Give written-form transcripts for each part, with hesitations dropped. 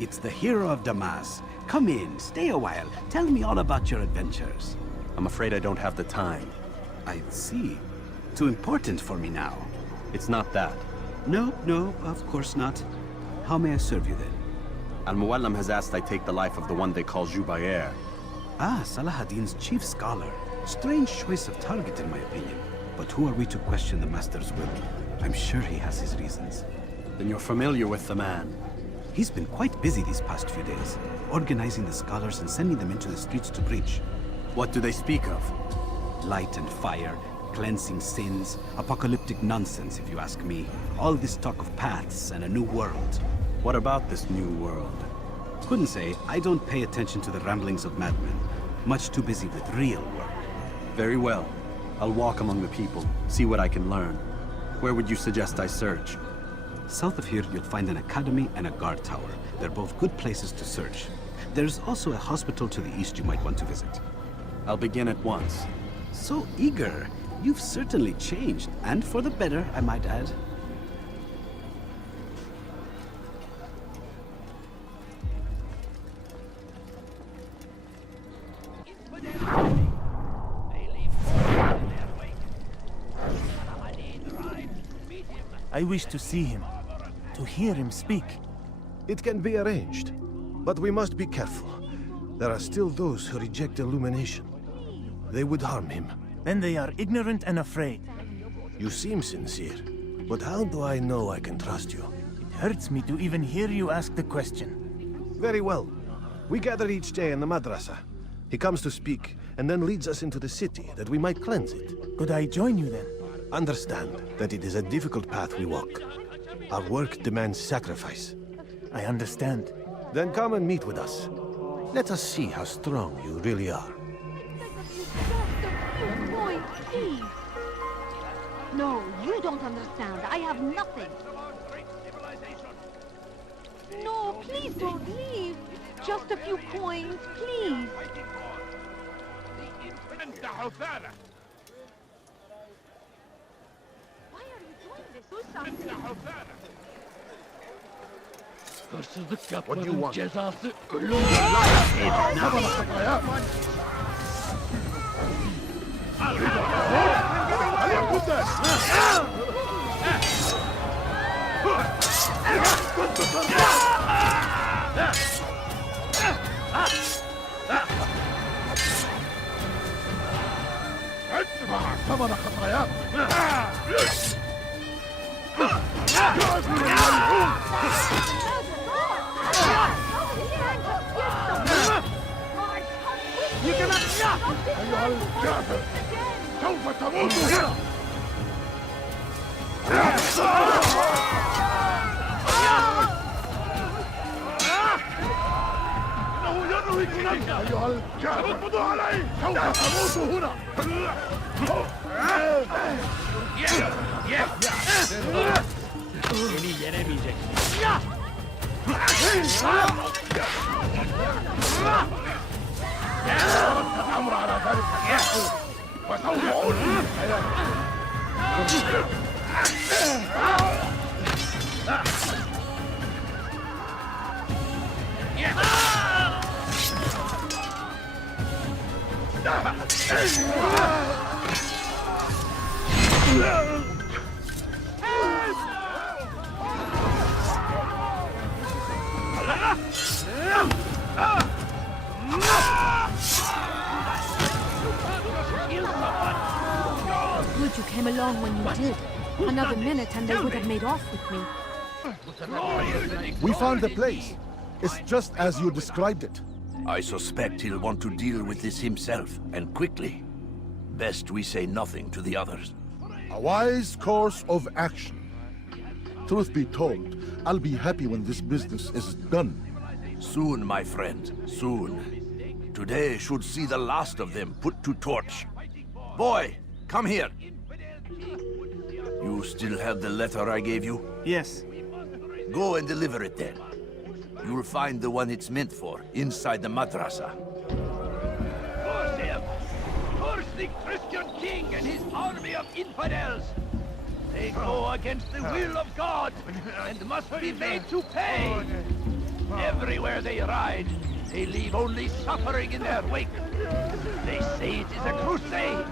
It's the hero of Damas. Come in, stay a while. Tell me all about your adventures. I'm afraid I don't have the time. I see. Too important for me now. It's not that. No, of course not. How may I serve you then? Al-Muallim has asked I take the life of the one they call Jubair. Ah, Salahadin's chief scholar. Strange choice of target in my opinion. But who are we to question the Master's will? I'm sure he has his reasons. Then you're familiar with the man. He's been quite busy these past few days, organizing the scholars and sending them into the streets to preach. What do they speak of? Light and fire, cleansing sins, apocalyptic nonsense if you ask me. All this talk of paths and a new world. What about this new world? Couldn't say. I don't pay attention to the ramblings of madmen. Much too busy with real work. Very well. I'll walk among the people, see what I can learn. Where would you suggest I search? South of here, you'll find an academy and a guard tower. They're both good places to search. There's also a hospital to the east you might want to visit. I'll begin at once. So eager. You've certainly changed, and for the better, I might add. I wish to see him, to hear him speak. It can be arranged, but we must be careful. There are still those who reject illumination. They would harm him. Then they are ignorant and afraid. You seem sincere, but how do I know I can trust you? It hurts me to even hear you ask the question. Very well. We gather each day in the madrasa. He comes to speak, and then leads us into the city, that we might cleanse it. Could I join you then? Understand that it is a difficult path we walk. Our work demands sacrifice. I understand. Then come and meet with us. Let us see how strong you really are. Boy, please. No, you don't understand. I have nothing. No, please don't leave. Just a few coins, please. Why are you doing this? Do something. What do you want? You cannot stop! أيها الكافر! سوف تموت هنا! إنه ينهك نفسه! أيها الكافر! اقبضوا عليه! سوف تموت هنا! Beni yenemeyeceksin. الأمر على ذلك وسوف أعود Good you came along when you did. Another minute and they would have made off with me. We found the place. It's just as you described it. I suspect he'll want to deal with this himself, and quickly. Best we say nothing to the others. A wise course of action. Truth be told, I'll be happy when this business is done. Soon, my friend, soon. Today should see the last of them put to torch. Boy, come here. You still have the letter I gave you? Yes. Go and deliver it then. You'll find the one it's meant for, inside the madrasa. Force him! Force the Christian king and his army of infidels! They go against the will of God, and must be made to pay! Everywhere they ride, they leave only suffering in their wake. They say it is a crusade.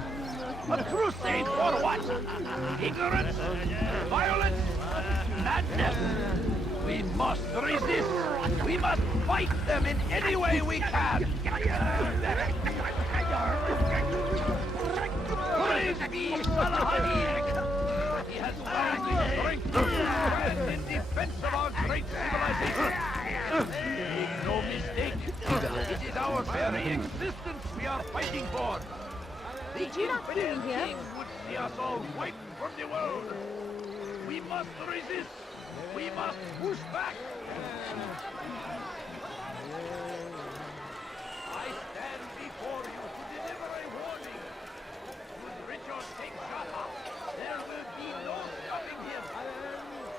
A crusade for what? Ignorance? Violence? Madness? We must resist. We must fight them in any way we can. Praise be Salahadin. He has learned strength and in defense of our great civilization. Make no mistake, it is our very existence we are fighting for. Did you not see me here? King would see us all wiped from the world. We must resist. We must push back. I stand before you to deliver a warning. Should Richard take Jaffa, there will be no stopping him.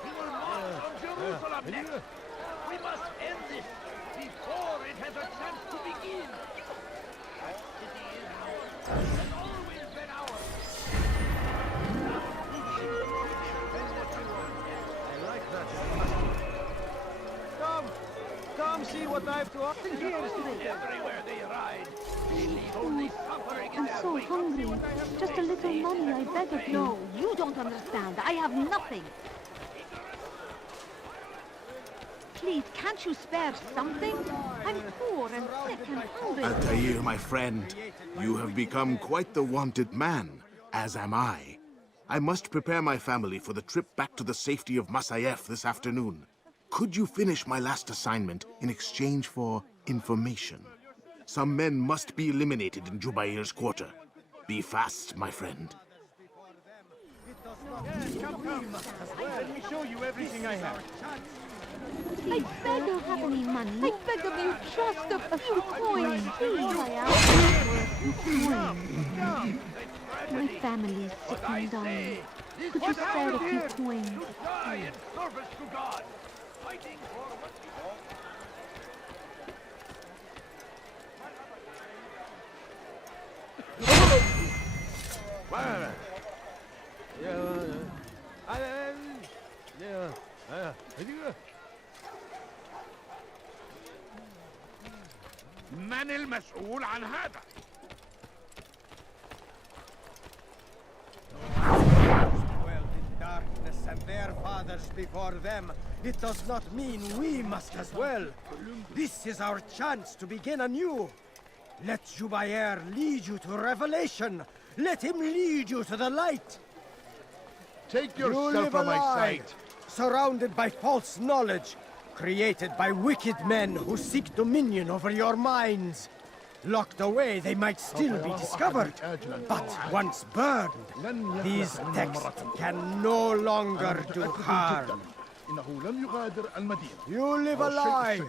He will march on Jerusalem next. We must end this before it has a chance to begin. That city is ours, has always been ours. I like that. Come see what I've to offer here. Everywhere they ride, they leave only suffering in I'm their so wake. hungry. Just a little money, I beg of you. No, you don't understand. I have nothing. Please, can't you spare something? I'm poor and sick and hungry. Altair, my friend, you have become quite the wanted man, as am I. I must prepare my family for the trip back to the safety of Masayef this afternoon. Could you finish my last assignment in exchange for information? Some men must be eliminated in Jubair's quarter. Be fast, my friend. Let me show you everything I have. I beg you have any money. I beg of you just a few coins. Please, I ask. My family is sick and dying. Could you spare a few coins? To die in service to God, fighting for what we all. من المسؤول عن هذا؟ Dwelled in darkness and their fathers before them, it does not mean we must as well. This is our chance to begin anew. Let Jubair lead you to revelation. Let him lead you to the light. Take You yourself live a from my lie, sight. surrounded by false knowledge, created by wicked men who seek dominion over your minds. Locked away, they might still be discovered, but once burned, these texts can no longer do harm. إنه لم يغادر المدينة. You live a lie,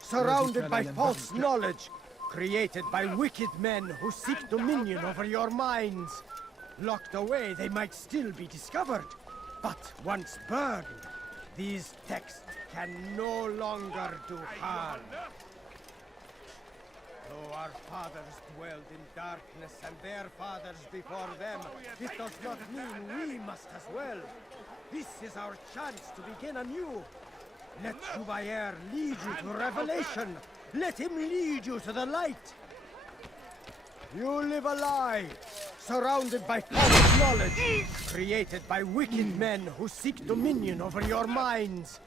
surrounded by false knowledge, created by wicked men who seek dominion over your minds. Locked away, they might still be discovered, but once burned, these texts can no longer do harm. Though our fathers dwelled in darkness and their fathers before them, it does not mean we must as well. This is our chance to begin anew. Let Jubair lead you to revelation. Let him lead you to the light. You live a lie, surrounded by false knowledge, created by wicked men who seek dominion over your minds.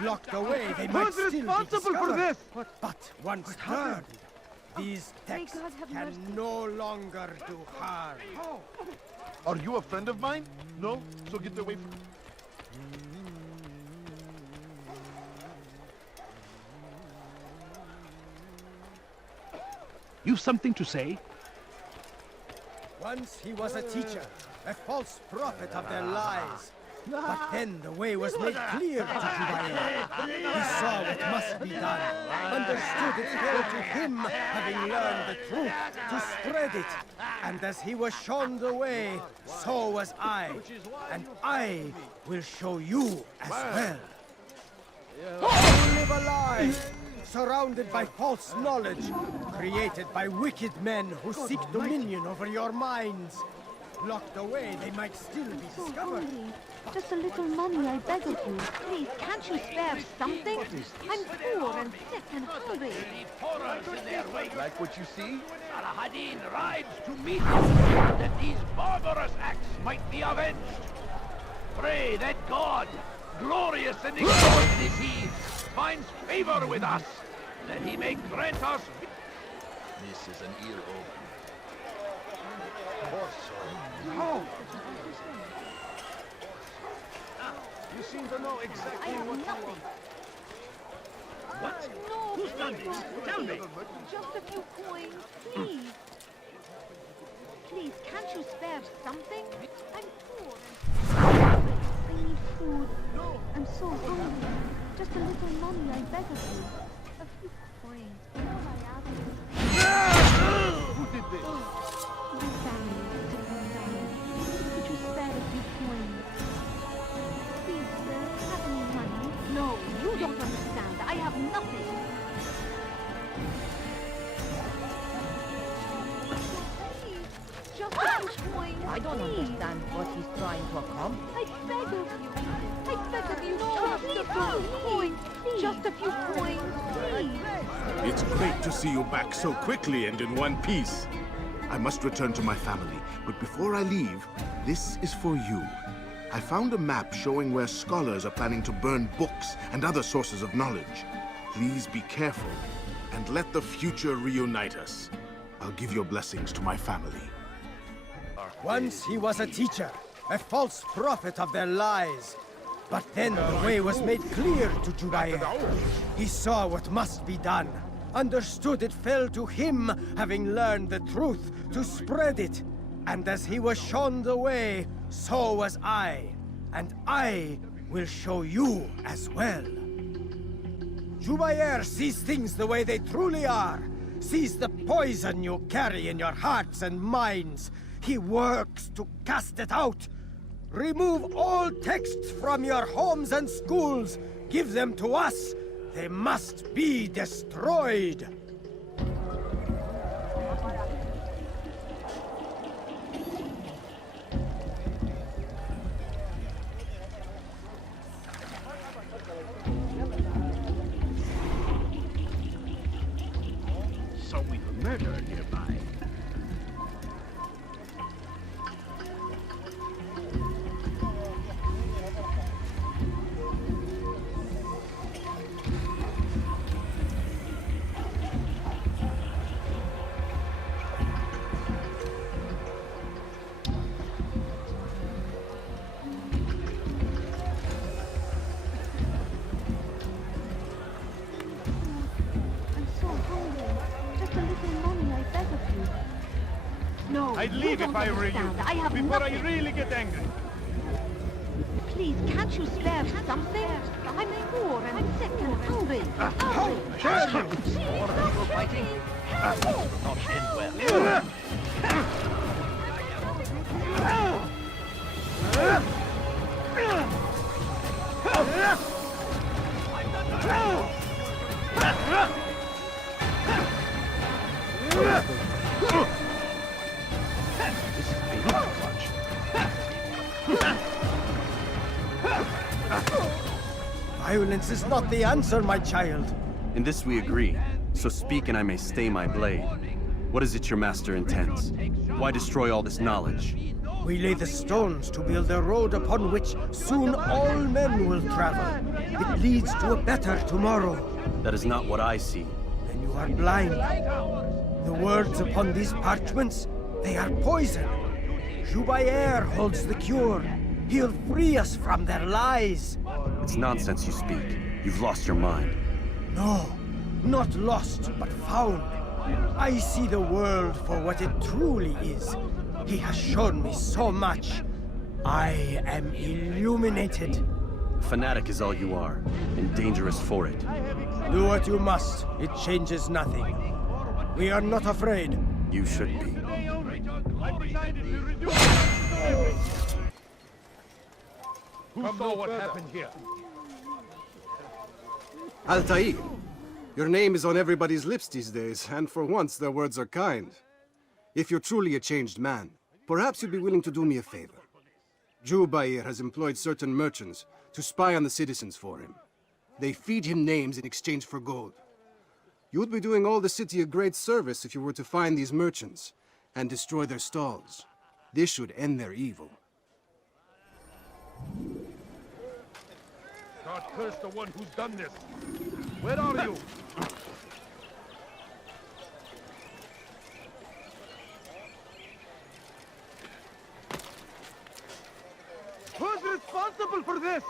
Locked away, they might still be discovered, but once burned, these texts can no longer do harm. Are you a friend of mine? No? So get away from me. You've something to say? Once he was a teacher, a false prophet of their lies. But then the way was made clear to Jubair. He saw what must be done, understood it fell to him, having learned the truth, to spread it. And as he was shown the way, so was I. And I will show you as well. You live a lie, surrounded by false knowledge, created by wicked men who seek dominion over your minds. Locked away, they might still be So discovered. hungry. Just a little money, I beg of you. Please, can't you spare something? I'm poor and sick and hungry. Horrors in their wake. Like what you see? Saladin rides to meet him, that these barbarous acts might be avenged. Pray that God, glorious and exalted is he, finds favor with us, that he may grant us... This is an ear opener. Oh! You seem to know exactly I have what... nothing. What? No, Who's done this? Tell me. just a few coins, please. Please, can't you spare something? I'm poor and... I need food. I'm so hungry. Just a little money, I beg of you. A few coins. All I ask is... Who did this? My family is sick and dying. Could you spare a few coins? Please, sir, have any money? No, you don't understand. I have nothing. Please, just a few coins. I don't understand what he's trying to accomplish. I beg of you. I beg of you, just a few coins. Just a few coins, please. It's great to see you back so quickly and in one piece. I must return to my family, but before I leave, this is for you. I found a map showing where scholars are planning to burn books and other sources of knowledge. Please be careful, and let the future reunite us. I'll give your blessings to my family. Once he was a teacher, a false prophet of their lies. But then the way was made clear to Jubair. He saw what must be done, understood it fell to him, having learned the truth, to spread it. And as he was shown the way, so was I. And I will show you as well. Jubair sees things the way they truly are, sees the poison you carry in your hearts and minds. He works to cast it out. Remove all texts from your homes and schools. Give them to us. They must be destroyed. So we murder nearby. I'm so hungry. Just a little money, I beg of you. No, I'd you leave don't if I were you, understand. I have before nothing. I really get angry. Please, can't you spare something? I'm poor and sick and hungry. How dare you! More people fighting? This will not end well. Violence is not the answer, my child. In this we agree, so speak and I may stay my blade. What is it your master intends? Why destroy all this knowledge? We lay the stones to build a road upon which soon all men will travel. It leads to a better tomorrow. That is not what I see. Then you are blind. The words upon these parchments, they are poison. Jubair holds the cure. He'll free us from their lies. It's nonsense you speak. You've lost your mind. No, not lost, but found. I see the world for what it truly is. He has shown me so much. I am illuminated. A fanatic is all you are, and dangerous for it. Do what you must. It changes nothing. We are not afraid. You should be. Who saw what happened here? Altair, your name is on everybody's lips these days, and for once their words are kind. If you're truly a changed man, Perhaps you'd be willing to do me a favor. Jubair has employed certain merchants to spy on the citizens for him. They feed him names in exchange for gold. You'd be doing all the city a great service if you were to find these merchants and destroy their stalls. This should end their evil. God curse the one who's done this. Where are you? Who's responsible for this?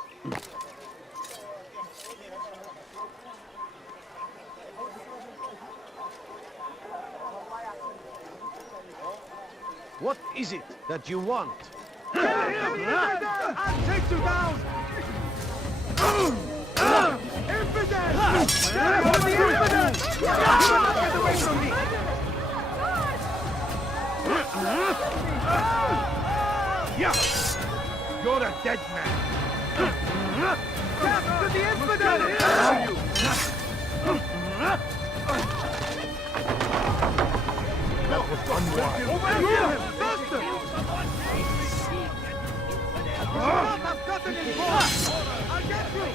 What is it that you want? Kill him! I'll take you down! Impudence! Impudence! Get away from me! Yeah! You're a dead man! Death to the infidel! That was unwise. Over here! Faster! You should not have gotten involved! I'll get you!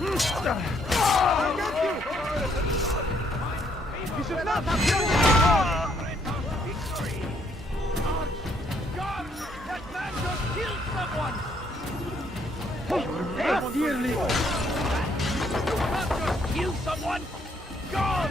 You should not have I'll get you! You should not have gotten involved! Guards! That man just killed someone! Hey, dearly! You can't just kill someone! God!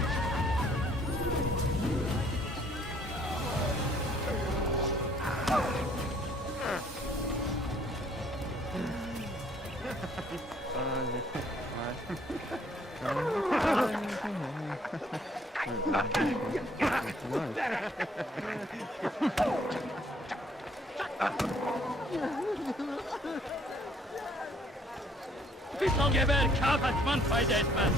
Geber Kavatman Faydetman.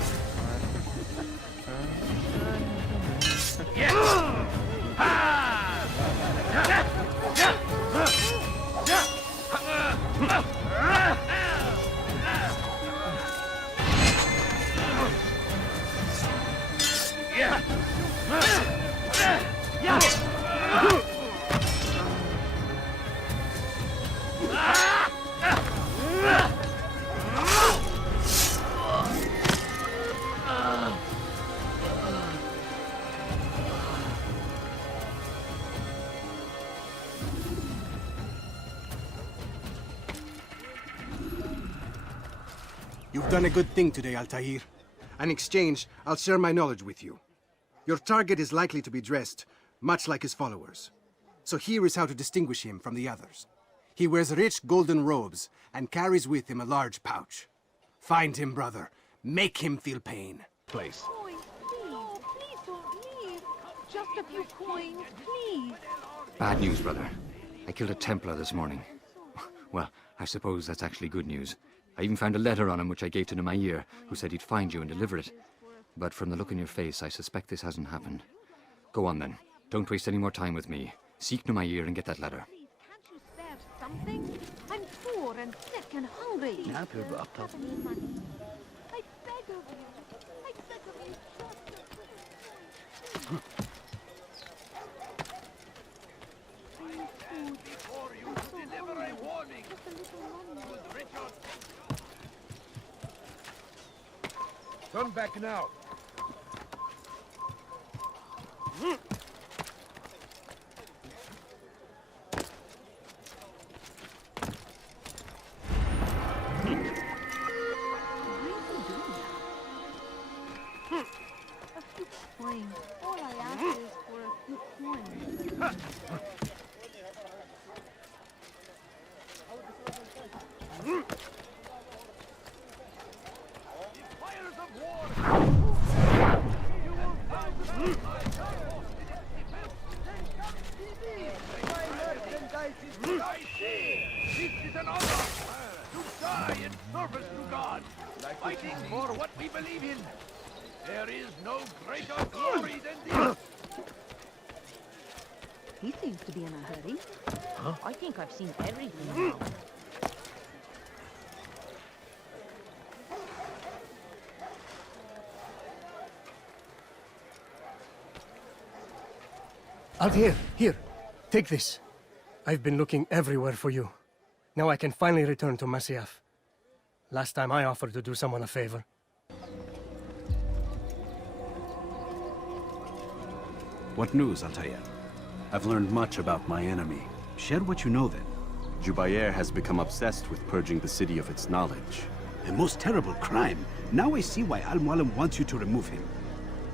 You've done a good thing today, Altair. In exchange, I'll share my knowledge with you. Your target is likely to be dressed much like his followers. So here is how to distinguish him from the others. He wears rich golden robes and carries with him a large pouch. Find him, brother. Make him feel pain. Place. Coins, please. Oh, please don't leave. Just a few coins, please. Bad news, brother. I killed a Templar this morning. Well, I suppose that's actually good news. I even found a letter on him which I gave to Jubair, who said he'd find you and deliver it. But from the look in your face, I suspect this hasn't happened. Go on then. Don't waste any more time with me. Seek Jubair and get that letter. Can't you spare something? I'm poor and sick and hungry. Have any money? I beg of you. I beg of you, just a little. Before you deliver a warning! Richard! Turn back now! A few coins. All I ask is for a few coins. Fires of war! You will find my merchandise is dicey! This is an honor! To die in service to God! Fighting for what we believe in! There is no greater glory than this! He seems to be in a hurry. Huh? I think I've seen everything now. Altair, here. Take this. I've been looking everywhere for you. Now I can finally return to Masyaf. Last time I offered to do someone a favor. What news, Altair? I've learned much about my enemy. Share what you know then. Jubair has become obsessed with purging the city of its knowledge. A most terrible crime. Now I see why Al-Mualim wants you to remove him.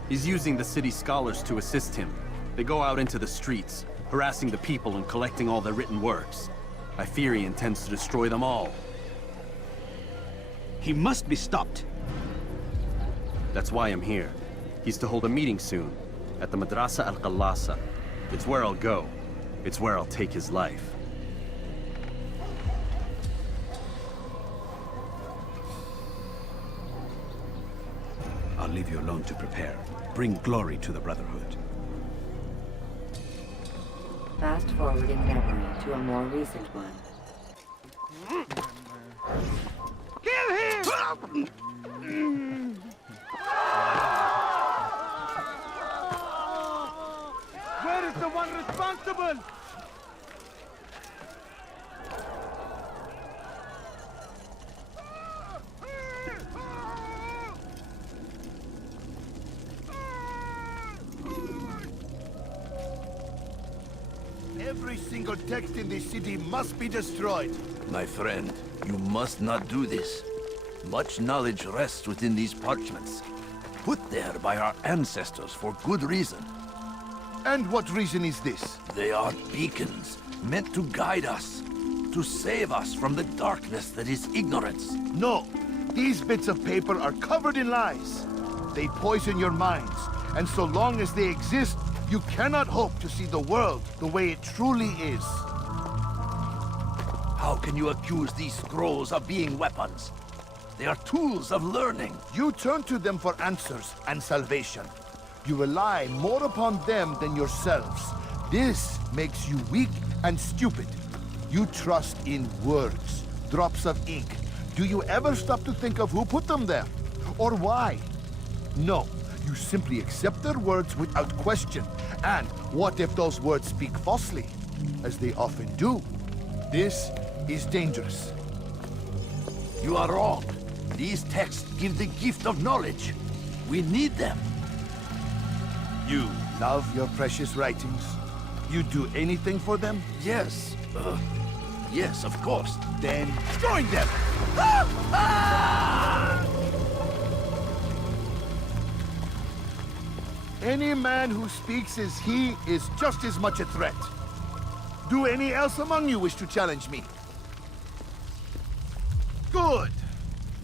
He's using the city scholars to assist him. They go out into the streets, harassing the people and collecting all their written works. I fear he intends to destroy them all. He must be stopped. That's why I'm here. He's to hold a meeting soon, at the Madrasa al-Qallasa. It's where I'll go. It's where I'll take his life. I'll leave you alone to prepare. Bring glory to the Brotherhood. Fast forwarding memory to a more recent one. Kill him! Where is the one responsible? Every single text in this city must be destroyed. My friend, you must not do this. Much knowledge rests within these parchments, put there by our ancestors for good reason. And what reason is this? They are beacons, meant to guide us, to save us from the darkness that is ignorance. No, these bits of paper are covered in lies. They poison your minds, and so long as they exist, you cannot hope to see the world the way it truly is. How can you accuse these scrolls of being weapons? They are tools of learning. You turn to them for answers and salvation. You rely more upon them than yourselves. This makes you weak and stupid. You trust in words, drops of ink. Do you ever stop to think of who put them there? Or why? No, you simply accept their words without question. And what if those words speak falsely? As they often do. This is dangerous. You are wrong. These texts give the gift of knowledge. We need them. You love your precious writings? You'd do anything for them? Yes. Yes, of course. Then join them! Any man who speaks as he is just as much a threat. Do any else among you wish to challenge me? Good!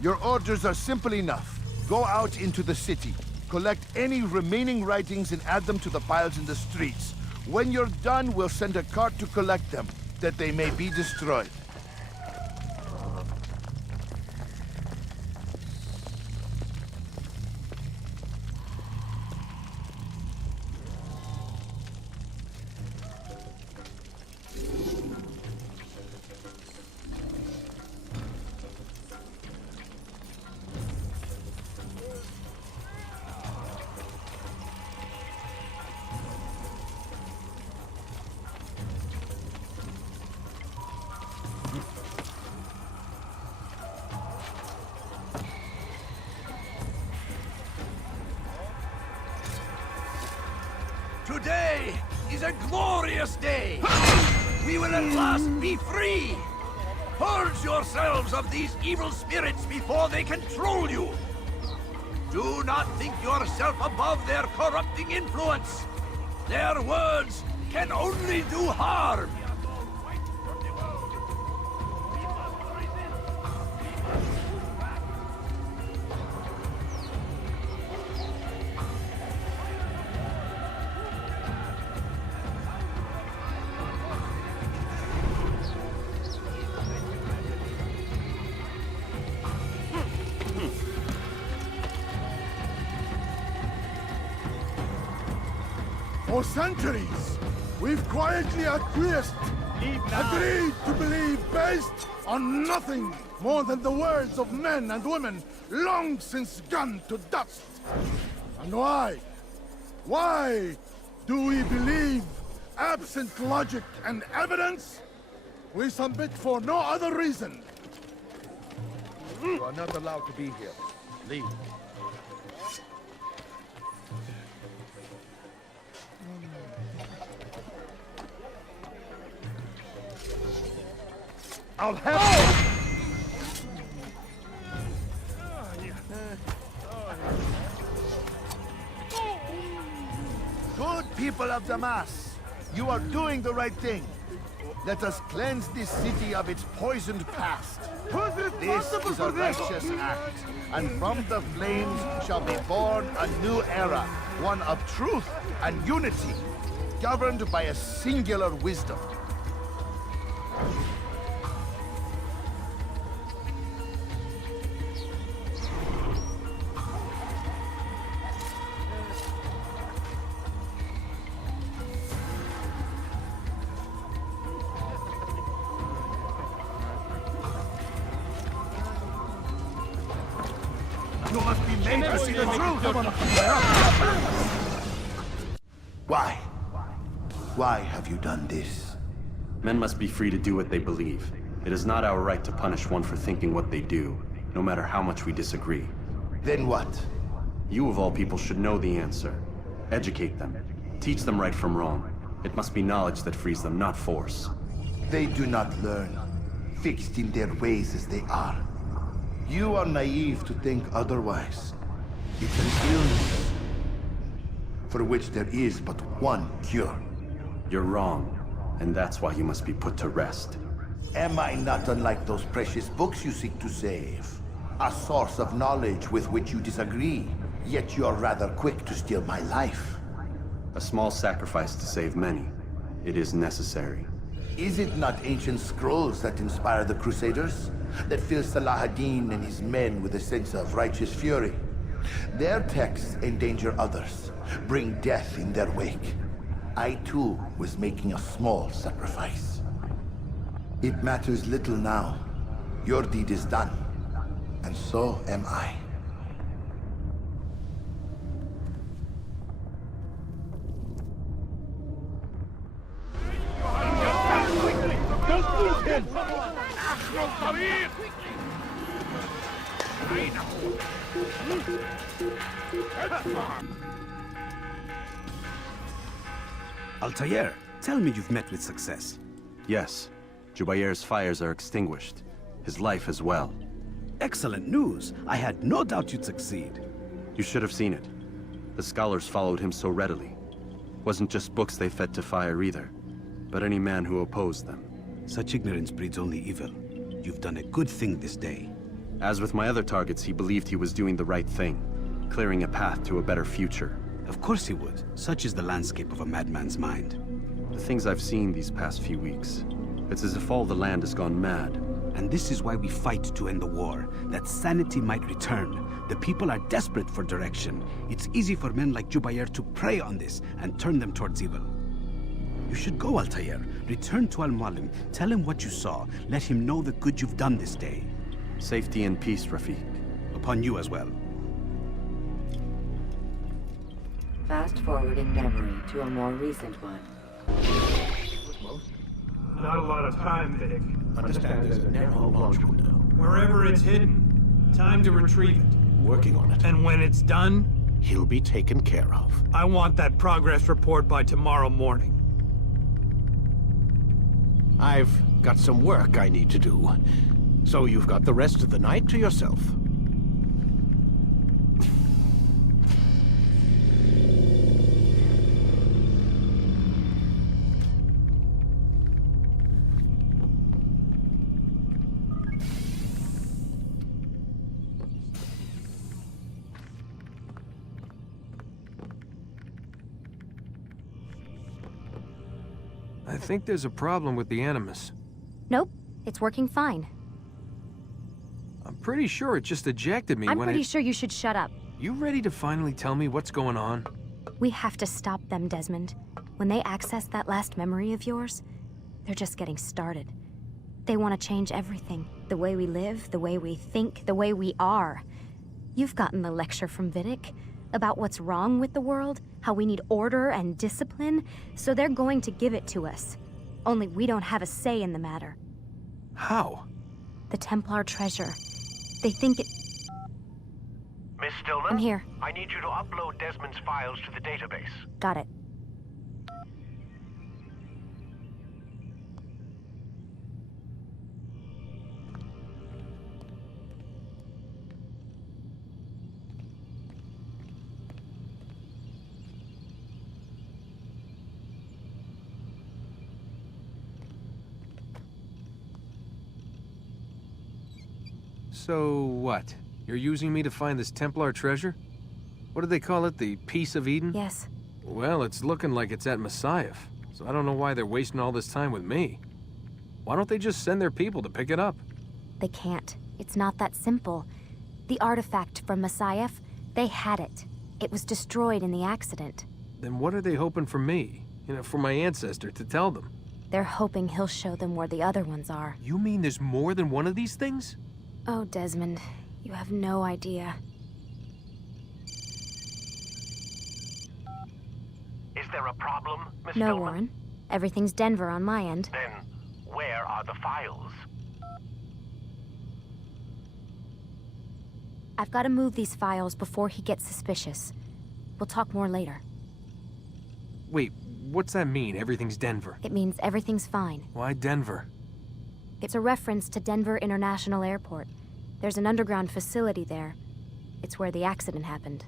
Your orders are simple enough. Go out into the city. Collect any remaining writings and add them to the piles in the streets. When you're done, we'll send a cart to collect them, that they may be destroyed. Today is a glorious day. We will at last be free. Purge yourselves of these evil spirits before they control you. Do not think yourself above their corrupting influence. Their words can only do harm. For centuries, we've quietly acquiesced, agreed to believe based on nothing more than the words of men and women long since gone to dust. And why? Why do we believe Absent logic and evidence, we submit for no other reason. You are not allowed to be here. Leave. I'll have Good people of Damas, you are doing the right thing. Let us cleanse this city of its poisoned past. This is a righteous act, and from the flames shall be born a new era, one of truth and unity, governed by a singular wisdom. You must be made to see the truth. Why? Why have you done this? Men must be free to do what they believe. It is not our right to punish one for thinking what they do, no matter how much we disagree. Then what? You of all people should know the answer. Educate them. Teach them right from wrong. It must be knowledge that frees them, not force. They do not learn, fixed in their ways as they are. You are naive to think otherwise. It's an illness for which there is but one cure. You're wrong, and that's why you must be put to rest. Am I not unlike those precious books you seek to save? A source of knowledge with which you disagree, yet you are rather quick to steal my life. A small sacrifice to save many. It is necessary. Is it not ancient scrolls that inspire the Crusaders? That fill Salah ad-Din and his men with a sense of righteous fury? Their texts endanger others, bring death in their wake. I too was making a small sacrifice. It matters little now. Your deed is done, and so am I. Altair, tell me you've met with success. Yes. Jubair's fires are extinguished. His life as well. Excellent news. I had no doubt you'd succeed. You should have seen it. The scholars followed him so readily. Wasn't just books they fed to fire either, but any man who opposed them. Such ignorance breeds only evil. You've done a good thing this day. As with my other targets, he believed he was doing the right thing, clearing a path to a better future. Of course he would. Such is the landscape of a madman's mind. The things I've seen these past few weeks, it's as if all the land has gone mad. And this is why we fight to end the war, that sanity might return. The people are desperate for direction. It's easy for men like Jubair to prey on this and turn them towards evil. You should go, Altair. Return to Al-Mualim. Tell him what you saw. Let him know the good you've done this day. Safety and peace, Rafiq. Upon you as well. Fast-forwarding memory to a more recent one. Not a lot of time, Vic. Understand there's a narrow launch window. Wherever it's hidden, time to retrieve it. Working on it. And when it's done, He'll be taken care of. I want that progress report by tomorrow morning. I've got some work I need to do. So you've got the rest of the night to yourself. I think there's a problem with the Animus. Nope, it's working fine. I'm pretty sure it just ejected me when I'm pretty sure you should shut up. You ready to finally tell me what's going on? We have to stop them, Desmond. When they access that last memory of yours, they're just getting started. They want to change everything. The way we live, the way we think, the way we are. You've gotten the lecture from Vidic. about what's wrong with the world, how we need order and discipline, so they're going to give it to us. Only we don't have a say in the matter. How? The Templar treasure. They think it... Miss Stillman? I'm here. I need you to upload Desmond's files to the database. Got it. So what? You're using me to find this Templar treasure? What do they call it? The Piece of Eden? Yes. Well, it's looking like it's at Messiah, so I don't know why they're wasting all this time with me. Why don't they just send their people to pick it up? They can't. It's not that simple. The artifact from Messiah, they had it. It was destroyed in the accident. Then what are they hoping for me? You know, for my ancestor to tell them? They're hoping he'll show them where the other ones are. You mean there's more than one of these things? Oh, Desmond, you have no idea. Is there a problem, Miss No, Stillman? Warren. Everything's Denver on my end. Then, where are the files? I've got to move these files before he gets suspicious. We'll talk more later. Wait, what's that mean, everything's Denver? It means everything's fine. Why Denver? It's a reference to Denver International Airport. There's an underground facility there. It's where the accident happened.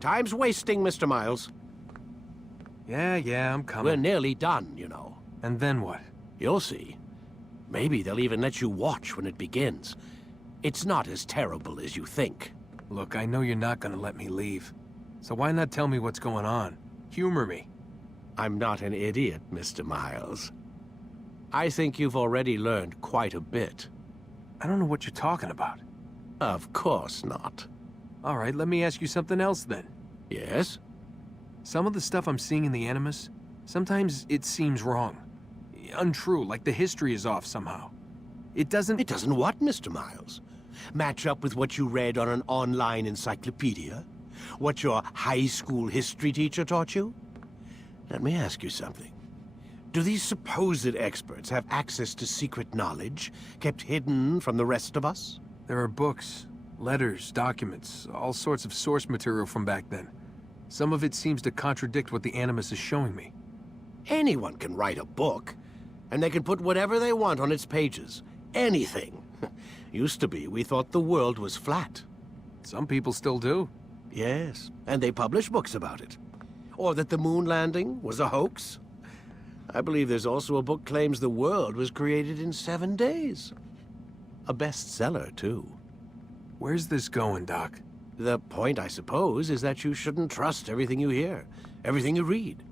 Time's wasting, Mr. Miles. Yeah, I'm coming. We're nearly done, you know. And then what? You'll see. Maybe they'll even let you watch when it begins. It's not as terrible as you think. Look, I know you're not gonna let me leave. So why not tell me what's going on? Humor me. I'm not an idiot, Mr. Miles. I think you've already learned quite a bit. I don't know what you're talking about. Of course not. All right, let me ask you something else then. Yes? Some of the stuff I'm seeing in the Animus, sometimes it seems wrong. Untrue, like the history is off somehow. It doesn't... It doesn't what, Mr. Miles? Match up with what you read on an online encyclopedia? What your high school history teacher taught you? Let me ask you something. Do these supposed experts have access to secret knowledge kept hidden from the rest of us? There are books, letters, documents, all sorts of source material from back then. Some of it seems to contradict what the Animus is showing me. Anyone can write a book, and they can put whatever they want on its pages. Anything. Used to be, we thought the world was flat. Some people still do. Yes, and they publish books about it. Or that the moon landing was a hoax. I believe there's also a book claims the world was created in 7 days. A bestseller, too. Where's this going, Doc? The point, I suppose, is that you shouldn't trust everything you hear, everything you read.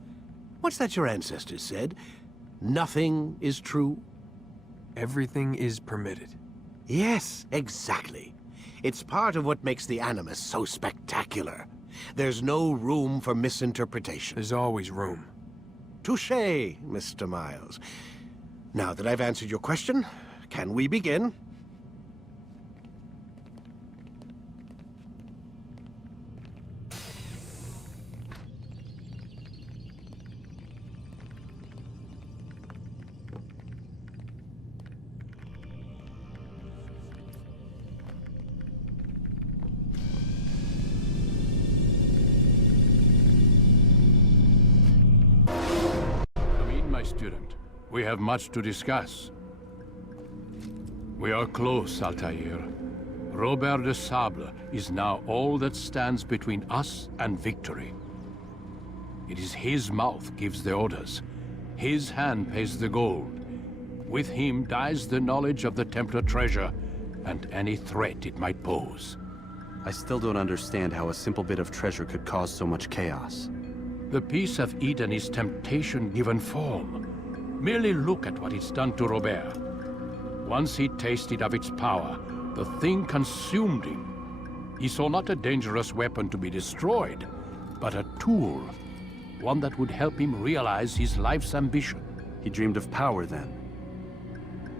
What's that your ancestors said? Nothing is true? Everything is permitted. Yes, exactly. It's part of what makes the Animus so spectacular. There's no room for misinterpretation. There's always room. Touché, Mr. Miles. Now that I've answered your question, can we begin? Student, we have much to discuss. We are close, Altair. Robert de Sable is now all that stands between us and victory. It is his mouth gives the orders. His hand pays the gold. With him dies the knowledge of the Templar treasure and any threat it might pose. I still don't understand how a simple bit of treasure could cause so much chaos. The Peace of Eden is temptation given form. Merely look at what it's done to Robert. Once he tasted of its power, the thing consumed him. He saw not a dangerous weapon to be destroyed, but a tool. One that would help him realize his life's ambition. He dreamed of power then?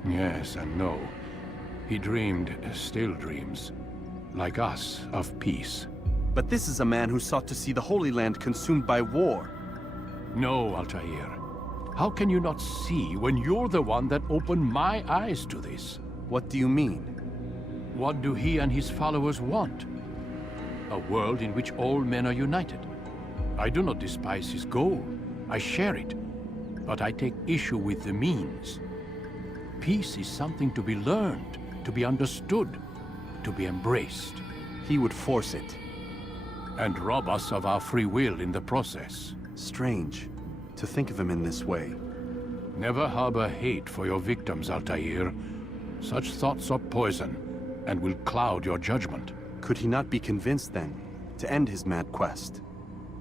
Yes and no. He dreamed, still dreams, like us, of peace. But this is a man who sought to see the Holy Land consumed by war. No, Altair. How can you not see when you're the one that opened my eyes to this? What do you mean? What do he and his followers want? A world in which all men are united. I do not despise his goal. I share it. But I take issue with the means. Peace is something to be learned, to be understood, to be embraced. He would force it. And rob us of our free will in the process. Strange, to think of him in this way. Never harbor hate for your victims, Altair. Such thoughts are poison, and will cloud your judgment. Could he not be convinced, then, to end his mad quest?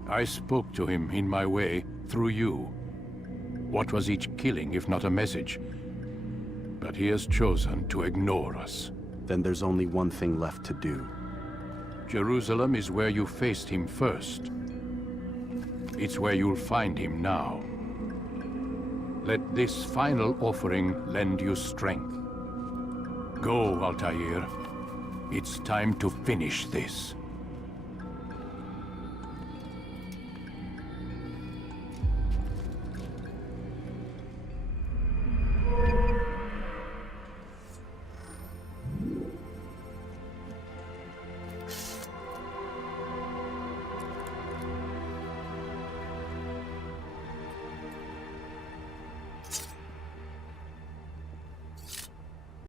I spoke to him in my way, through you. What was each killing if not a message? But he has chosen to ignore us. Then there's only one thing left to do. Jerusalem is where you faced him first. It's where you'll find him now. Let this final offering lend you strength. Go, Altair. It's time to finish this.